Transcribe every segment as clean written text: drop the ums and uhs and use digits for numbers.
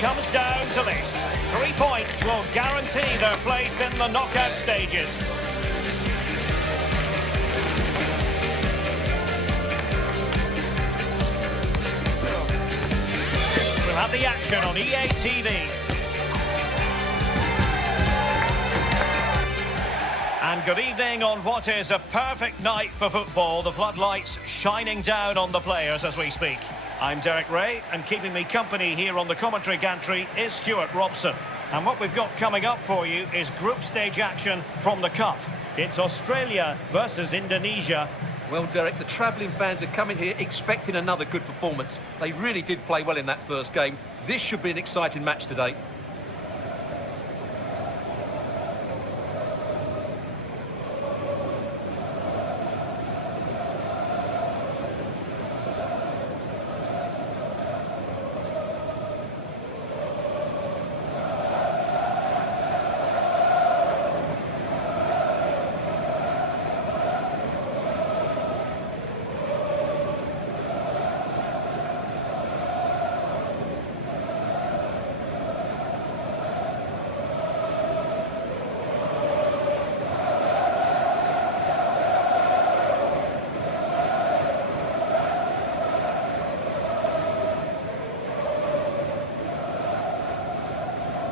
comes down to this. 3 points will guarantee their place in the knockout stages. We'll have the action on EA TV. And good evening on what is a perfect night for football. The floodlights shining down on the players as we speak. I'm Derek Ray, and keeping me company here on the commentary gantry is Stuart Robson. And what we've got coming up for you is group stage action from the Cup. It's Australia versus Indonesia. Well, Derek, the travelling fans are coming here expecting another good performance. They really did play well in that first game. This should be an exciting match today.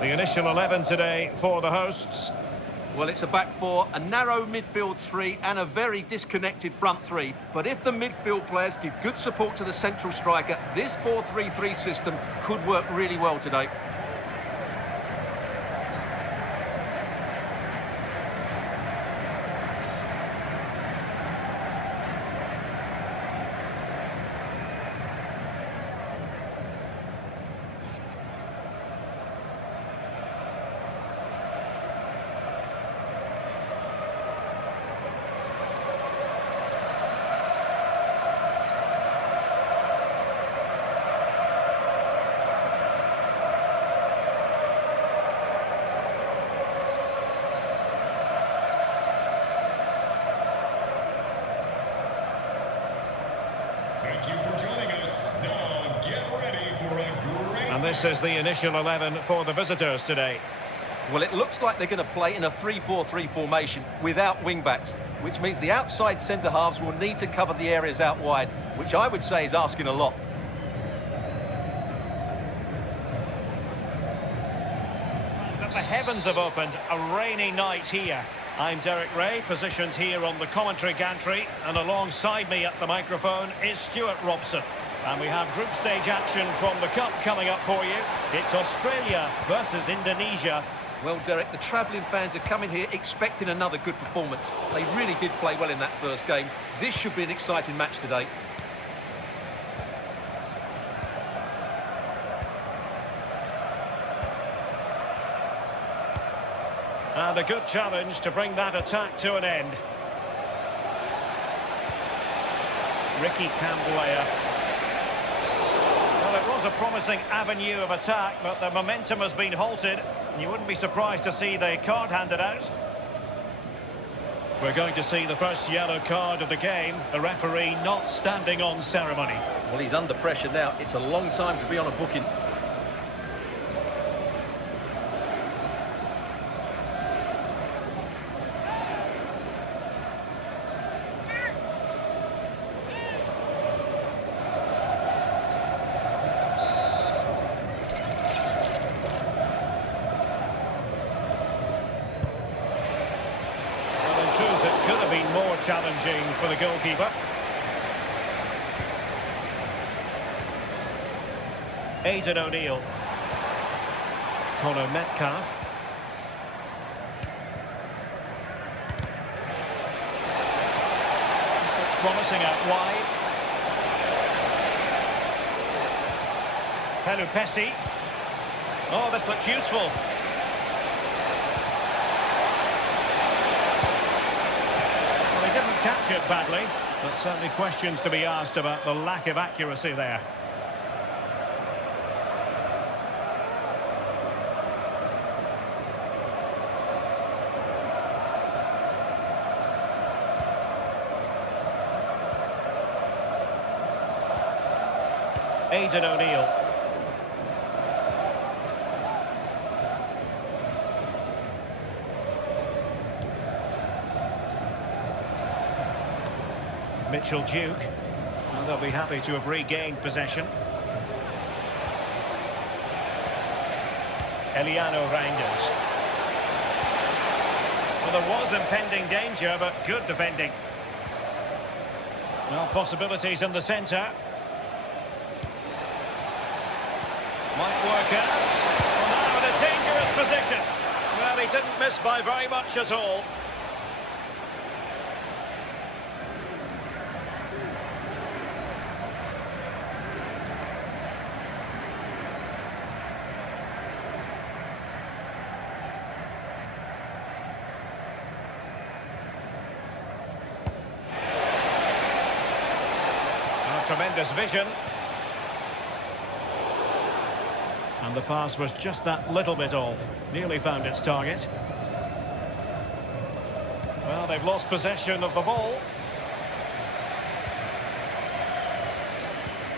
The initial 11 today for the hosts. Well, it's a back four, a narrow midfield three and a very disconnected front three. But if the midfield players give good support to the central striker, this 4-3-3 system could work really well today. And this is the initial 11 for the visitors today. Well, it looks like they're going to play in a 3-4-3 formation without wing-backs, which means the outside centre-halves will need to cover the areas out wide, which I would say is asking a lot. But the heavens have opened, a rainy night here. I'm Derek Ray, positioned here on the commentary gantry, and alongside me at the microphone is Stuart Robson. And we have group stage action from the Cup coming up for you. It's Australia versus Indonesia. Well, Derek, the travelling fans are coming here expecting another good performance. They really did play well in that first game. This should be an exciting match today. And a good challenge to bring that attack to an end. Ricky Camboya. Well, it was a promising avenue of attack, but the momentum has been halted. You wouldn't be surprised to see the card handed out. We're going to see the first yellow card of the game. The referee not standing on ceremony. Well, he's under pressure now. It's a long time to be on a booking. Challenging for the goalkeeper. Aidan O'Neill. Connor Metcalf. This looks promising out wide. Pelupessy. Oh, this looks useful. Didn't catch it badly, but certainly questions to be asked about the lack of accuracy there. Aidan O'Neill. Mitchell-Duke. Well, they'll be happy to have regained possession. Eliano Reinders. Well, there was impending danger, but good defending. Well, possibilities in the centre. Might work out. Well, now in a dangerous position. Well, he didn't miss by very much at all. Tremendous vision. And the pass was just that little bit off. Nearly found its target. Well, they've lost possession of the ball.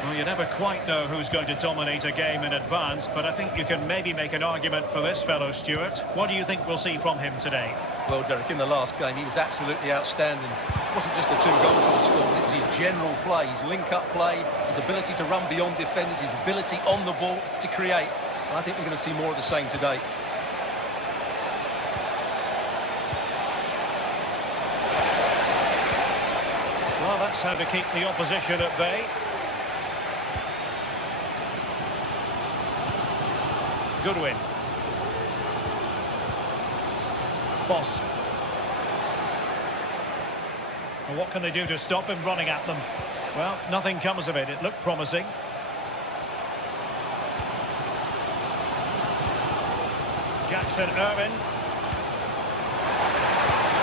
Well, you never quite know who's going to dominate a game in advance, but I think you can maybe make an argument for this fellow, Stuart. What do you think we'll see from him today? Well, Derek, in the last game, he was absolutely outstanding. It wasn't just the 2 goals he scored, it was his general play, his link-up play, his ability to run beyond defenders, his ability on the ball to create. And I think we're going to see more of the same today. Well, that's how to keep the opposition at bay. Goodwin. Boss. Well, what can they do to stop him running at them? Well, nothing comes of it. It looked promising. Jackson Irvin.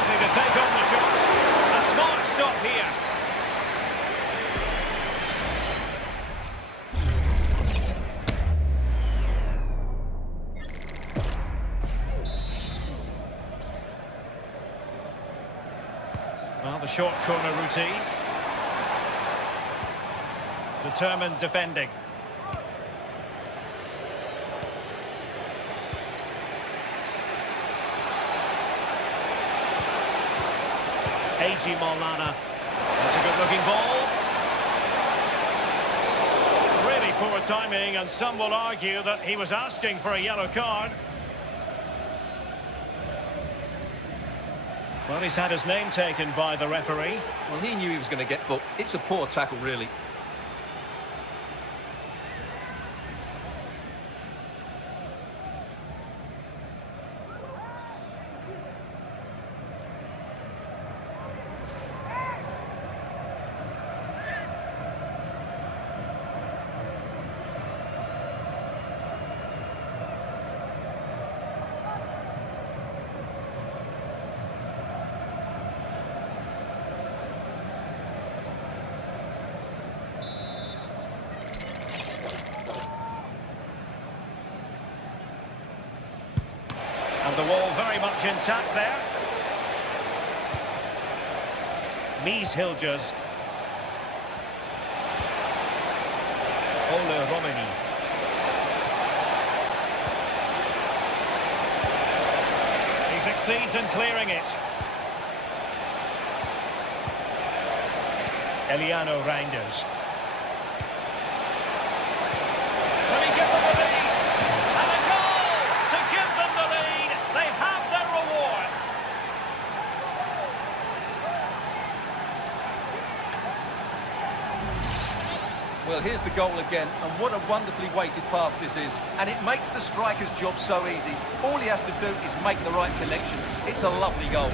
Need to take on the shot. A smart stop here. Well, the short corner routine. Determined defending. A.G. Maulana. That's a good-looking ball. Really poor timing, and some will argue that he was asking for a yellow card. Well, he's had his name taken by the referee. Well, he knew he was going to get booked. It's a poor tackle, really. And the wall very much intact there. Mies Hilgers. Ole Romani. He succeeds in clearing it. Eliano Reinders. Can he give them the lead? And a goal to give them the lead. They have their reward. Well, here's the goal again, and what a wonderfully weighted pass this is. And it makes the striker's job so easy. All he has to do is make the right connection. It's a lovely goal.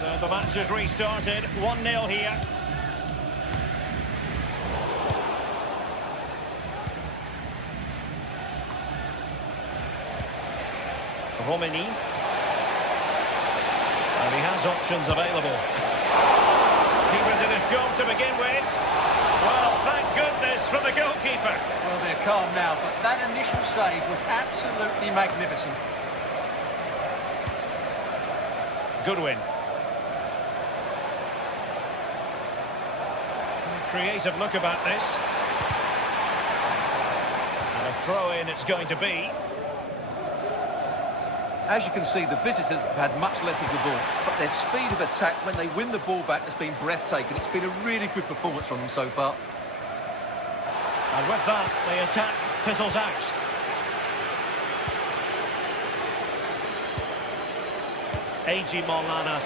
So the match has restarted, 1-0 here. Romani. And he has options available. Keeper did his job to begin with. Well, thank goodness for the goalkeeper. Well, they're calm now, but that initial save was absolutely magnificent. Goodwin. Creative look about this. And a throw-in it's going to be. As you can see, the visitors have had much less of the ball, but their speed of attack when they win the ball back has been breathtaking. It's been a really good performance from them so far. And with that, the attack fizzles out. A.G. Maulana.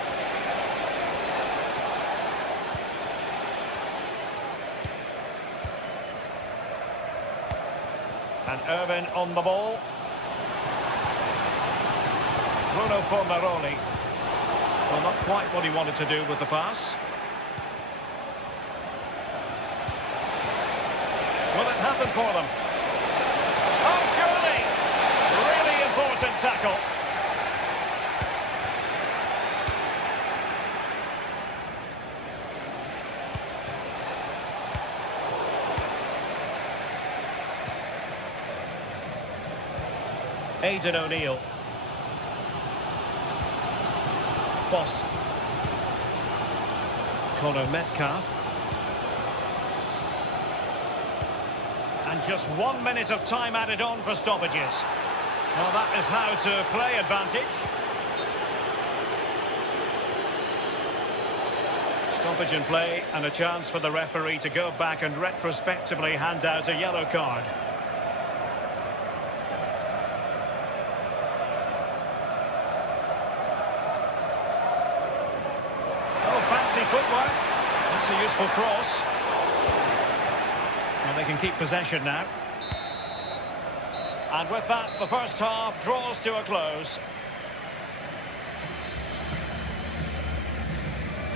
And Irvin on the ball. Bruno Fornaroli. Well, not quite what he wanted to do with the pass. Will it happen for them? Oh, surely! Really important tackle. Aidan O'Neill. Boss. Conor Metcalf. And just 1 minute of time added on for stoppages. Well, that is how to play advantage. Stoppage in play and a chance for the referee to go back and retrospectively hand out a yellow card. Footwork. That's a useful cross. And they can keep possession now. And with that, the first half draws to a close.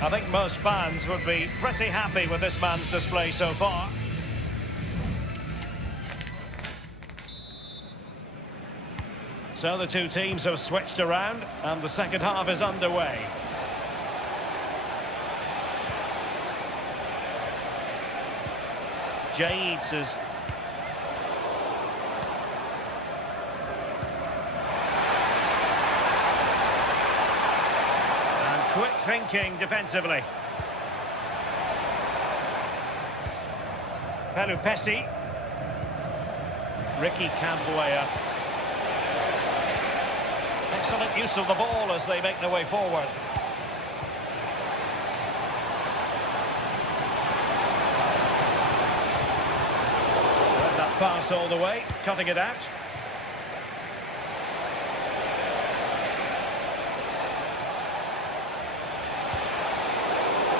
I think most fans would be pretty happy with this man's display so far. So the two teams have switched around and the second half is underway. Jades is and quick thinking defensively. Pelupesi. Ricky Cambuaya. Excellent use of the ball as they make their way forward. Pass all the way, cutting it out.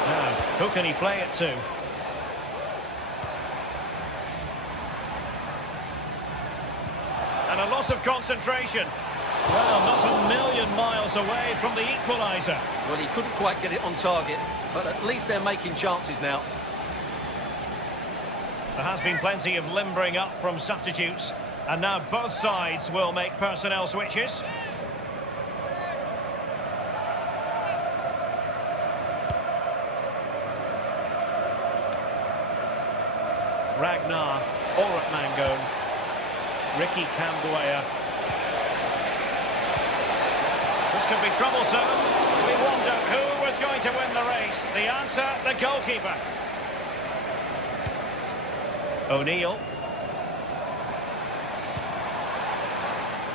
Now, who can he play it to? And a loss of concentration. Well, not a million miles away from the equaliser. Well, he couldn't quite get it on target, but at least they're making chances now. There has been plenty of limbering up from substitutes, and now both sides will make personnel switches. Ragnar, Orat Mangone, Ricky Cambuaya. This could be troublesome. We wonder who was going to win the race. The answer, the goalkeeper. O'Neill.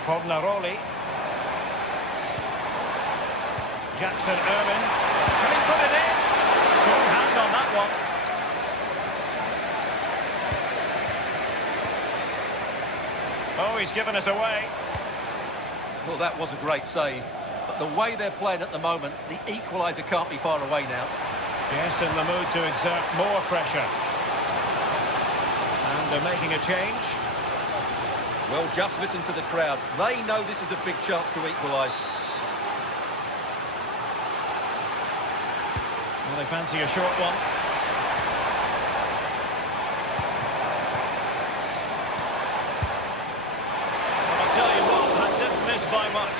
Fornaroli. Jackson Irvin. Can he put it in? Strong hand on that one. Oh, he's given us away. Well, that was a great save. But the way they're playing at the moment, the equaliser can't be far away now. Yes, in the mood to exert more pressure. And they're making a change. Well, just listen to the crowd. They know this is a big chance to equalise. Well, they fancy a short one. Well, I'll tell you what, that didn't miss by much.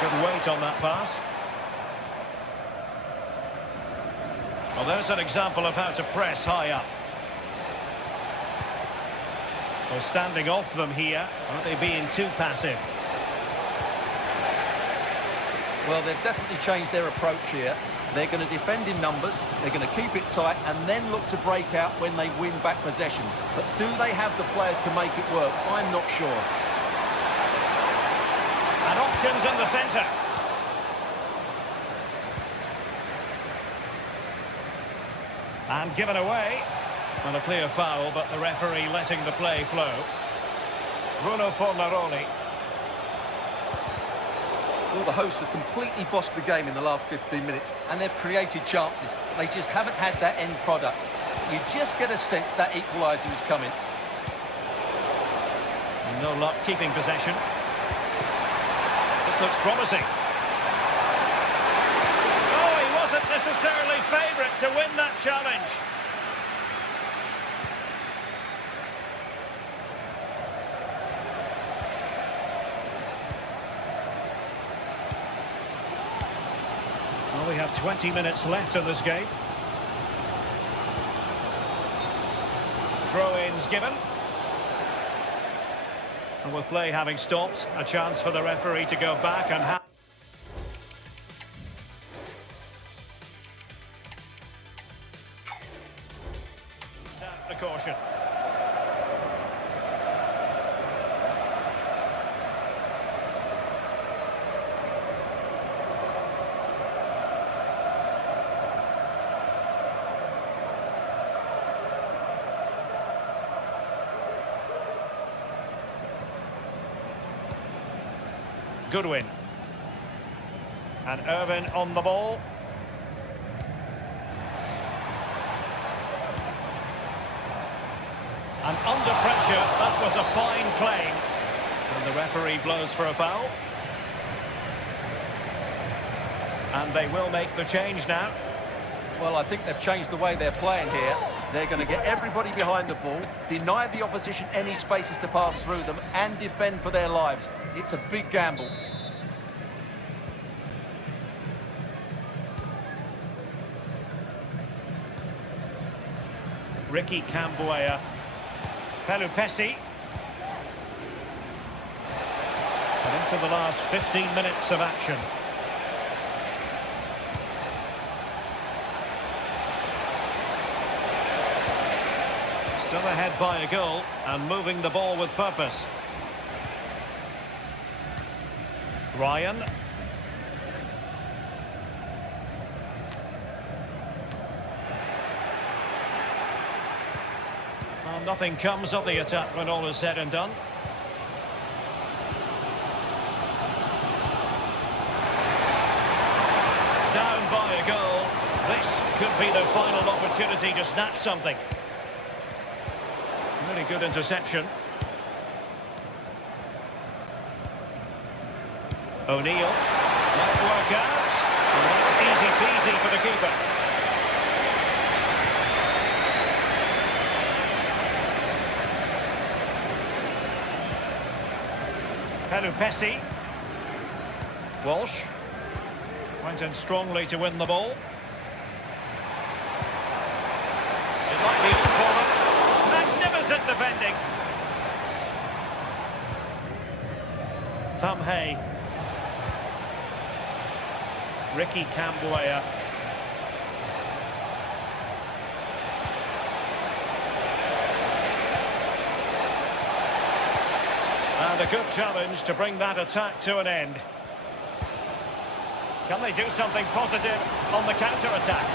Good weight on that pass. Well, there's an example of how to press high up. Well, standing off them here, aren't they being too passive? Well, they've definitely changed their approach here. They're going to defend in numbers, they're going to keep it tight and then look to break out when they win back possession. But do they have the players to make it work? I'm not sure. And options in the centre. And given away. Well, a clear foul, but the referee letting the play flow. Bruno Fornaroli. Well, the hosts have completely bossed the game in the last 15 minutes and they've created chances. They just haven't had that end product. You just get a sense that equaliser is coming. No luck keeping possession. This looks promising. Oh, he wasn't necessarily favourite to win that challenge. Well, we have 20 minutes left in this game. Throw-ins given. And with play having stopped, a chance for the referee to go back and have... the caution. Goodwin. And Irvin on the ball. And under pressure, that was a fine claim. And the referee blows for a foul. And they will make the change now. Well, I think they've changed the way they're playing here. They're going to get everybody behind the ball, deny the opposition any spaces to pass through them, and defend for their lives. It's a big gamble. Ricky Cambuaya. Pelupesi. And into the last 15 minutes of action. Still ahead by a goal and moving the ball with purpose. Ryan. Well, nothing comes of the attack when all is said and done. Down by a goal. This could be the final opportunity to snatch something. Really good interception. O'Neill. Might work out. And that's easy peasy for the keeper. Pelupesi. Walsh. Went in strongly to win the ball. It might be on for them. Magnificent defending. Tom Hay. Ricky Cambuaya. And a good challenge to bring that attack to an end. Can they do something positive on the counter-attack?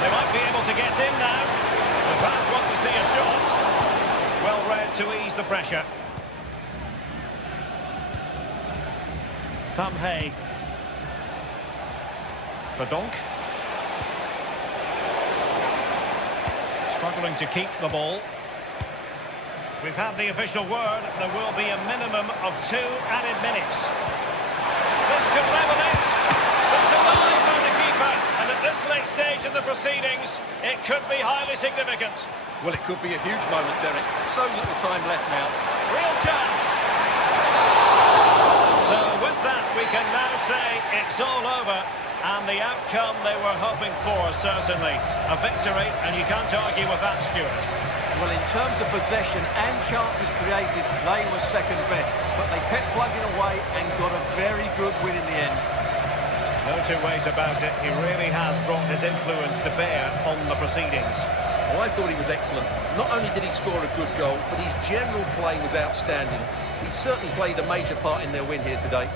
They might be able to get in now. The fans want to see a shot. Well read to ease the pressure. Tom Hay. For Donk. Struggling to keep the ball. We've had the official word. There will be a minimum of 2 added minutes. This could level it. But denied by the keeper. And at this late stage in the proceedings, it could be highly significant. Well, it could be a huge moment, Derek. So little time left now. Real chance. So with that, we can outcome they were hoping for, certainly. A victory, and you can't argue with that, Stuart. Well, in terms of possession and chances created, they were second best. But they kept plugging away and got a very good win in the end. No two ways about it. He really has brought his influence to bear on the proceedings. Well, I thought he was excellent. Not only did he score a good goal, but his general play was outstanding. He certainly played a major part in their win here today.